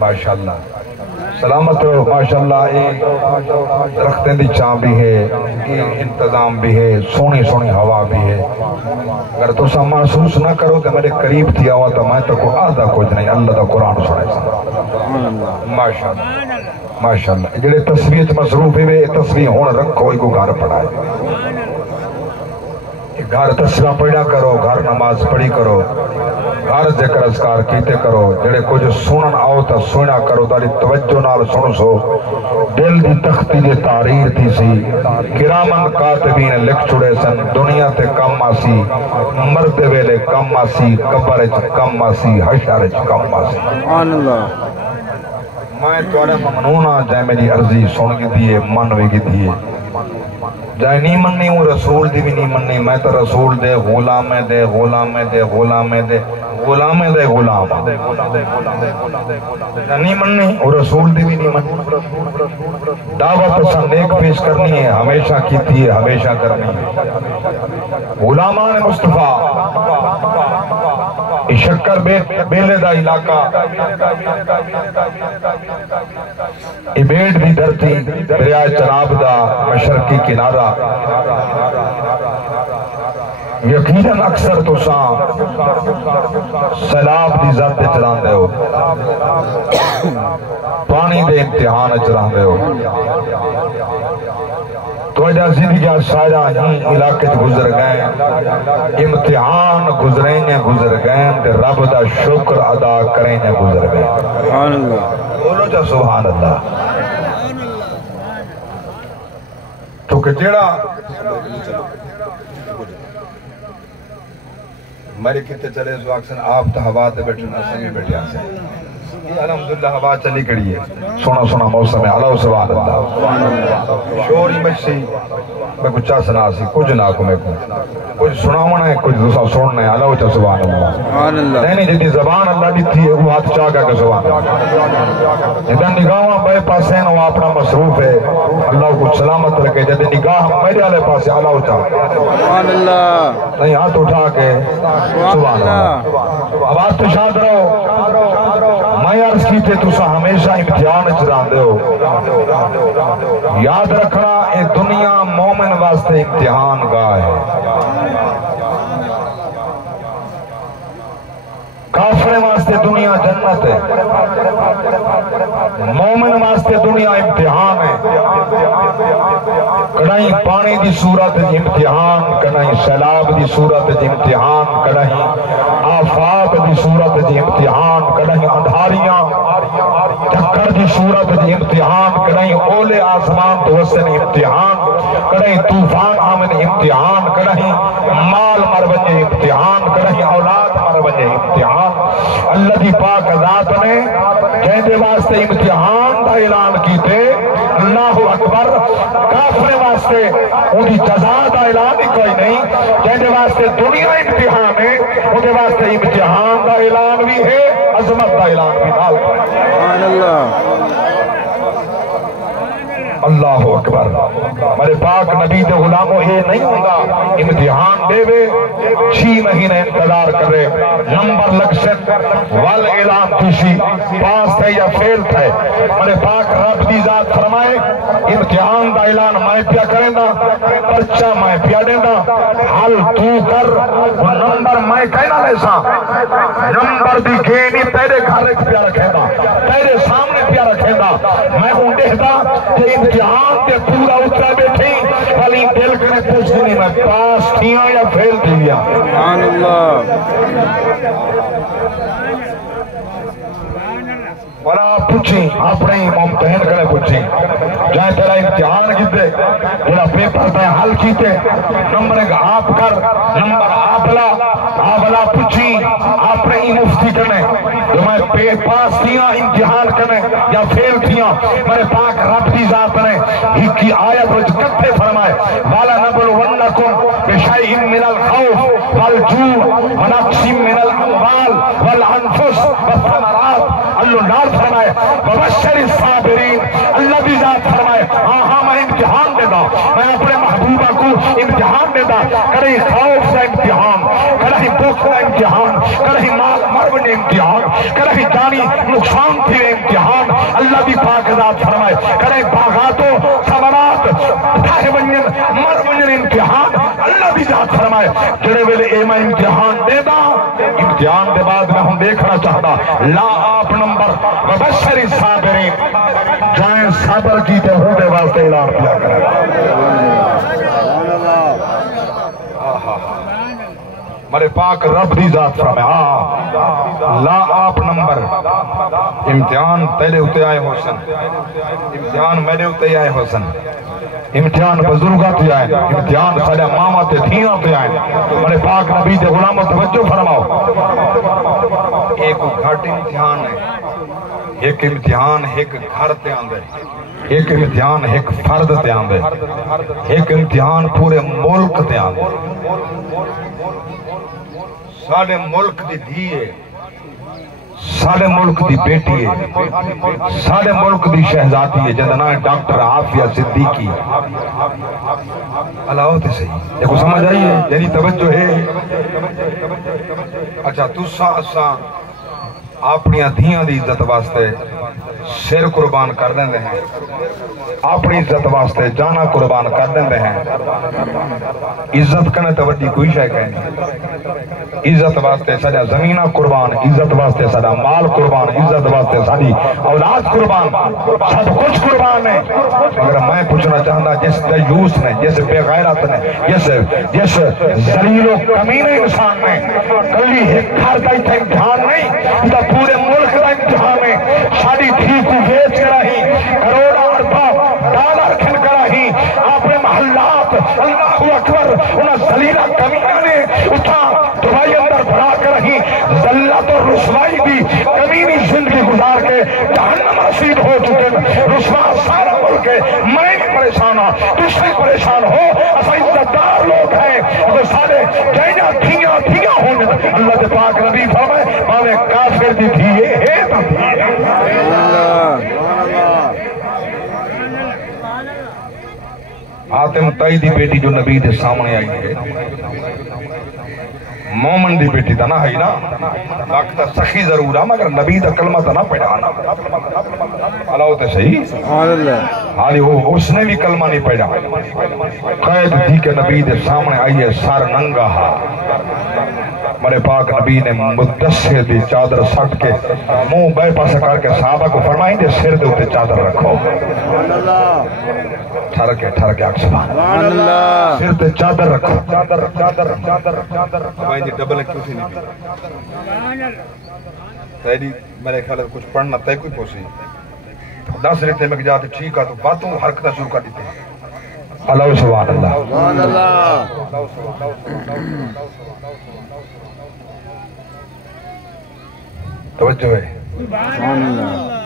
ماشاءاللہ سلامت ہو ماشاءاللہ درختیں دی چھاں بھی ہے انتظام بھی ہے سونی سونی ہوا بھی ہے اگر تو سا محسوس نہ کرو کہ میرے قریب تھی آوا تو میں تو کو آدھا کچھ نہیں اللہ دا قرآن سنے سا ماشاءاللہ ماشاءاللہ جڑے تصویت مصروف ہے تصویر ہون رکھو ایک گھر پڑھائے گھر تصویر پڑھا کرو گھر نماز پڑھی کرو گھر ذکر اذکار کیتے کرو جڑے کچھ سنن آؤ تا سننا کرو داری توجہ نال سن سو دل دی تختی دی تحریر تھی سی کرامن کاتبین لکھ چھڑے سن دنیا تے کم آسی مرد ویلے کم آسی قبر اچ کم آسی حشر اچ کم آسی سبحان اللہ میں توڑے ممنونہ جائے میری عرضی سن کی دیئے من وی کی دیئے جائے نہیں مننی ہوں رسول دی بھی نہیں مننی میں تو رسول دے غلام دے غلام دے غلام دے غلام دے غلام نہیں مننی اور رسول دی بھی نہیں مننی دعوت سن نیک پیش کرنی ہے ہمیشہ کیتی ہے ہمیشہ کرنی ہے غلامان مصطفیٰ شکر بیلے دا علاقہ ایبیڈ دی دھرتی دریائے چناب دا مشرقی کنارہ یقیناً اکثر تو ساں سیلاب دی ذات دے چلان دے ہو پانی دے امتحان چلان دے ہو تو اجا زندگی سارا ہی علاقے گزر گئے امتحان گزر گئے تے رب دا شکر ادا کریں گزر گئے سبحان اللہ بولو جا سبحان اللہ تو کہ جیڑا میرے کتے چلے اس وقت آپ تا ہوا تے بیٹھے نسنگی بیٹھے آسے الحمدللہ ہوا چلی کڑی ہے سونا سونا موسم ہے اللہ سبحان اللہ شوری مجھسی میں کچھ چاہ سنا سی کچھ نہ کو میں کچھ سناونا ہے کچھ دوسرا سننا ہے اللہ چاہ سبحان اللہ نہیں جتنی زبان اللہ دی تھی وہ ہاتھ چاہ گا کہ سبحان اللہ جتن نگاہاں بے پاسیں وہ اپنا مصروف ہے اللہ کو سلامت رکھے جتن نگاہ میرے والے پاسے اللہ چاہ سبحان اللہ نہیں ہاتھ اٹھا کے سبحان اللہ اب آپ تشاہد رہو میں عرض کی تھے تُسا ہمیشہ امتحان چران دے ہو یاد رکھنا اے دنیا مومن واسطے امتحان گاہ ہے کافر واسطے دنیا جنت ہے مومن واسطے دنیا امتحان ہے کڑائیں پانی دی صورت امتحان کڑائیں سیلاب دی صورت امتحان کڑائیں آفات دی صورت امتحان کڑائیں اندھاریاں چکر دی صورت امتحان کڑائیں اولے آسمان توسن امتحان کڑائیں طوفان آمن امتحان کڑائیں مال مر بجے امتحان کڑائیں اولاد مر بجے امتحان اللہ دی پاک ذات نے جہدے واسطے امتحان دا اعلان کیتے اللہ اکبر کافر واسطے ان دی جزا دا اعلان ہی کوئی نہیں جہدے واسطے دنیا امتحان ہے ان دے واسطے امتحان دا اعلان بھی ہے عظمت دا اعلان بھی نال سبحان اللہ اللہ اکبر میرے پاک نبی دے غلاموں یہ نہیں ہوگا امتحان دے وے 6 مہینے انتظار کرے نمبر لکشن وال اعلان تیسی پاس تھے یا فیل تھے میرے پاک رب دی ذات فرمائے امتحان دا اعلان میں پیا کریں دا پرچہ میں پیا دیں دا حل تو کر وہ نمبر میں کہنا لیسا نمبر دی گینی تیرے گھر ایک پیا رکھیں دا تیرے سامنے پیا رکھیں دا میں ہوں دیکھتا کہ امتحان تے پورا اترا بیٹھیں خالی دل کرے پوچھ نہیں میں پاس کیا یا فیل کیا سبحان اللہ ولا پوچھیں اپنے ممتحن کرے پوچھیں جائے تیرا امتحان کیتے جڑا پیپر تے حل کیتے نمبر ایک آپ کر نمبر آبلا پوچھیں اپنے ہی مفتی کرنے جو میں پاس کیا امتحان کرنے یا فیل کیا میرے پاک رب دی ذات نے ہی کی آیت رج کتے فرمائے والا نبلونکم بشیء من الخوف والجوع ونقص من الاموال والانفس والثمرات اللہ نار فرمائے وبشر الصابرین اللہ بھی ذات فرمائے ہاں میں امتحان دیتا میں اپنے محبوبہ کو امتحان دیتا کڑی خوف سے امتحان کڑی بخ دا امتحان کرہی مال مرون امتحان کرہی جانی نقصان تھی امتحان اللہ بھی پاک ذات فرمائے کرہی باغاتو ثمرات ٹھاہے ونجن مرون امتحان اللہ بھی ذات فرمائے جڑے ویلے ایمہ امتحان دے دا امتحان دے بعد میں ہم دیکھنا چاہتا لا آپ نمبر وبشری صابرین جائیں صبر کی تے ہودے واسطے اعلان کیا کرے مرے پاک رب دی ذات فرمائے لا آپ نمبر امتحان تیرے ہوتے آئے حسن امتحان میرے ہوتے آئے حسن امتحان بزرگاں تے آئے امتحان سارے ماما تے دھیاں تے آئے مرے پاک نبی دے غلاموں توجہ فرماؤ ایک گھٹ امتحان ہے ایک امتحان ایک گھر تے آندے ایک امتحان ایک فرد تے آندے ایک امتحان پورے ملک تے آندے سارے ملک دی دھیے سارے ملک دی بیٹی ہے سارے ملک دی شہزادی ہے جنہا نام ڈاکٹر عافیہ صدیقی اللہ ہوتے صحیح یہ کو سمجھ آئی ہے یعنی توجہ ہے اچھا تو سا اپنی دھیاں دی عزت واسطے سر قربان کر دیں ہیں اپنی عزت واسطے جانا قربان کر دیں ہیں عزت کرنے تو وڈی کوئی شے کہیں عزت واسطے سارا زمینہ قربان عزت واسطے سارا مال قربان عزت واسطے ساری اولاد قربان سب کچھ قربان ہے مگر میں پوچھنا چاہتا جس دیوس نے جس بے غیرت نے جس ذلیل و کمینے انسان نے کلی ایک گھر کا امتحان نہیں تو پورے ملک کا امتحان ہے ساری تھی کو بیچ کر رہی کروڑا اربا ڈالر کھل کر رہی اپنے محلات اللہ اکبر انہاں ذلیلہ کمینہ نے اٹھا دبائی اندر بڑھا کر رہی ذلت اور رسوائی بھی کمینی زندگی گزار کے جہنم رسید ہو چکے رسوا سارا ملک ہے میں بھی پریشان ہوں تجھ سے پریشان ہو ایسا عزتدار لوگ ہیں اگر سارے جائنا تھیاں ہونے اللہ کے پاک نبی فرمائے باوے کافر دی دھیے ہے آتم تائی دی بیٹی جو نبی دے سامنے آئی ہے مومن دی بیٹی تا نہ ہے نا وقت سخی ضرور ہے مگر نبی دا کلمہ تا نہ پڑھانا اللہ ہوتے صحیح حالی وہ اس نے بھی کلمہ نہیں پڑھا قید تھی کہ نبی دے سامنے آئی ہے سار ننگا مرے پاک نبی نے مدثر دی چادر سٹ کے منہ بے پاسا کر کے صحابہ کو فرمائیں دے سر دے ہوتے چادر رکھو ٹھرکے آگ سبحان سر تے چادر رکھو ہمیں جی ڈبل کیوں تھی نہیں بھی تیری میرے خیال کچھ پڑھنا تے کوئی پوسی 10 رہتے میں جاتے ٹھیک ہے تو باتوں حرکتہ شروع کر دیتے اللہ سبحان اللہ توجہ ہے